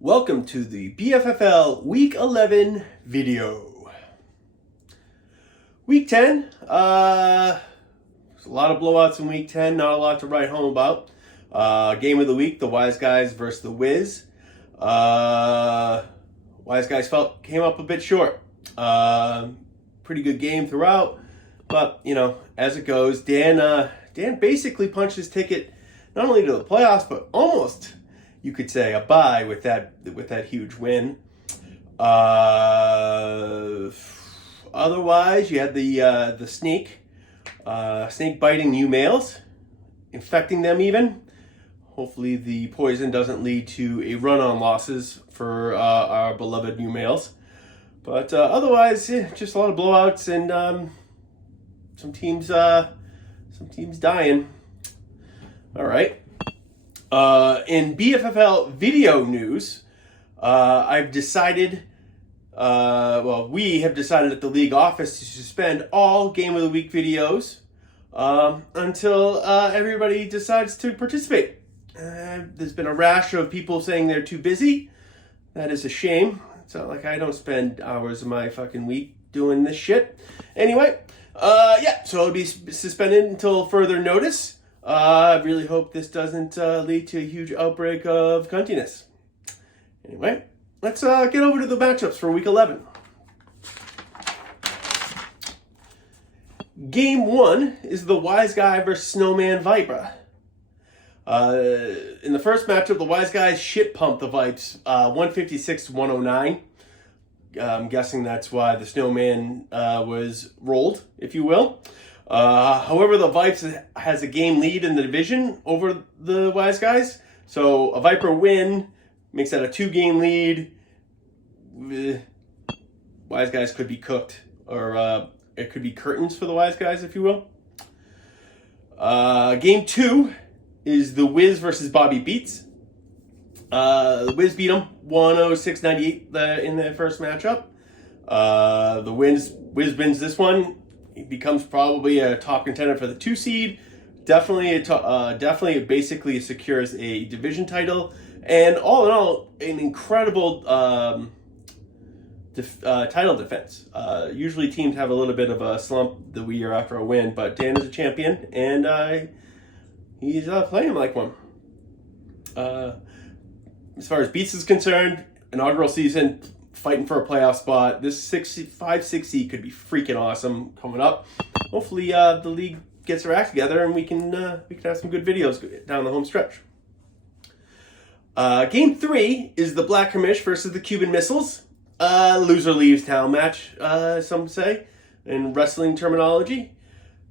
Welcome to the BFFL Week 11 video. Week 10, there's a lot of blowouts in Week 10, not a lot to write home about. Game of the week, the Wise Guys versus the Wiz. Wise Guys came up a bit short. Pretty good game throughout, but as it goes, Dan basically punched his ticket not only to the playoffs, but almost, you could say, a bye with that huge win. Otherwise, you had the snake biting new males, infecting them even. Hopefully, the poison doesn't lead to a run-on losses for our beloved new males. But otherwise, just a lot of blowouts and some teams dying. All right. In BFFL video news, we have decided at the league office to suspend all Game of the Week videos until everybody decides to participate. There's been a rash of people saying they're too busy. That is a shame. It's not like I don't spend hours of my fucking week doing this shit. Anyway, so it'll be suspended until further notice. I really hope this doesn't lead to a huge outbreak of cuntiness. Anyway, let's get over to the matchups for Week 11. Game 1 is the Wise Guy versus Snowman Viper. In the first matchup, the Wise Guys shit-pumped the Vipes 156-109. I'm guessing that's why the Snowman was rolled, if you will. However, the Vipes has a game lead in the division over the Wise Guys. So a Viper win makes that a 2-game lead. Wise Guys could be cooked, or it could be curtains for the Wise Guys, if you will. Game 2 is the Wiz versus Bobby Beats. The Wiz beat him 106-98 in the first matchup. The Wiz wins this one. He becomes probably a top contender for the 2 seed. Definitely basically secures a division title. And all in all, an incredible title defense. Usually teams have a little bit of a slump the year after a win, but Dan is a champion, and he's playing like one. As far as Beats is concerned, inaugural season, fighting for a playoff spot. This 5-6 seed could be freaking awesome coming up. Hopefully, the league gets their act together and we can have some good videos down the home stretch. Game 3 is the Black Commish versus the Cuban Missiles. Loser leaves town match, some say, in wrestling terminology.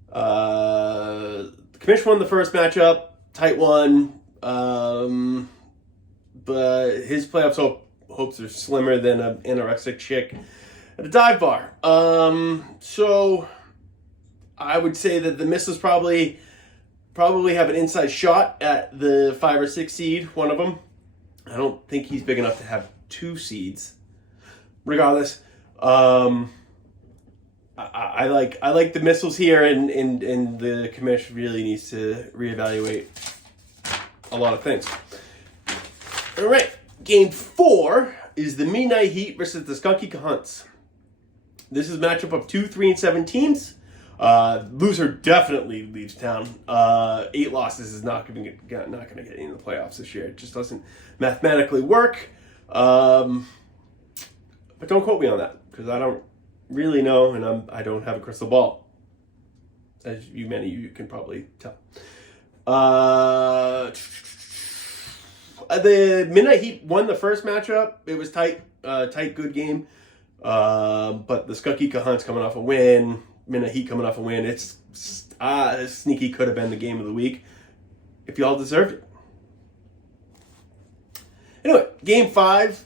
The Commish won the first matchup, tight one, but his playoff hopes are slimmer than an anorexic chick at a dive bar. So I would say that the Missiles probably have an inside shot at the 5 or 6 seed, one of them. I don't think he's big enough to have 2 seeds. Regardless, I like the Missiles here, and the Commish really needs to reevaluate a lot of things. All right, Game 4 is the Midnight Heat versus the Skunky Cahunts. This is a matchup of 2, 3, and 7 teams. Loser definitely leaves town. 8 losses is not going to get into the playoffs this year. It just doesn't mathematically work. But don't quote me on that, because I don't really know, and I don't have a crystal ball, as many of you can probably tell. The Midnight Heat won the first matchup. It was tight, good game. But the Skunky Cahunts coming off a win, Midnight Heat coming off a win. It's sneaky could have been the game of the week if y'all deserved it. Anyway, Game 5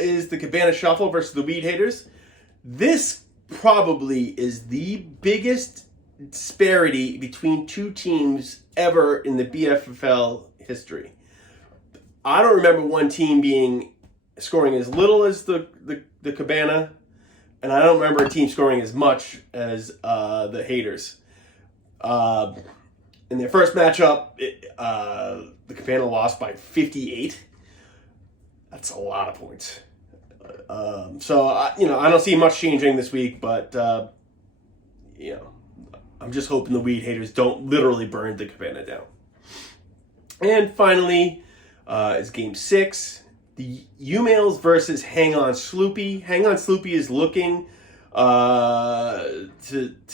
is the Cabana Shuffle versus the Weed Haters. This probably is the biggest disparity between 2 teams ever in the BFFL history. I don't remember one team scoring as little as the Cabana, and I don't remember a team scoring as much as the Haters. In their first matchup, the Cabana lost by 58. That's a lot of points. So I don't see much changing this week, but I'm just hoping the weed haters don't literally burn the cabana down. And finally, is Game 6. The U-Mails versus Hang On Sloopy. Hang On Sloopy is looking to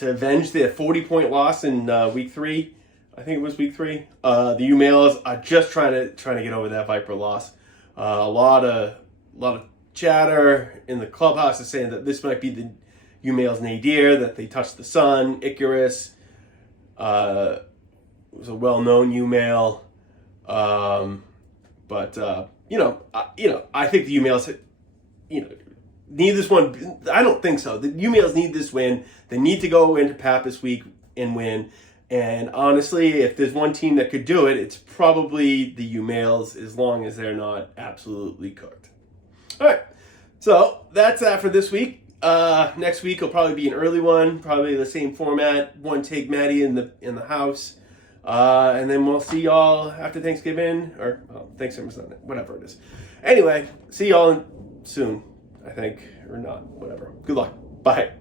avenge their 40-point loss in week 3. I think it was week 3. The U-Mails are just trying to get over that Viper loss. A lot of chatter in the clubhouse is saying that this might be the U-Mails nadir, that they touched the sun. Icarus was a well-known U-Mail. I think the U-Mails, need this one. I don't think so. The U-Mails need this win. They need to go into Pap this week and win. And honestly, if there's one team that could do it, it's probably the U-Mails, as long as they're not absolutely cooked. All right. So that's that for this week. Next week will probably be an early one, probably the same format. One take Maddie in the house. And then we'll see y'all after Thanksgiving, or Thanksgiving Sunday, whatever it is. Anyway, see y'all soon, I think, or not, whatever. Good luck. Bye.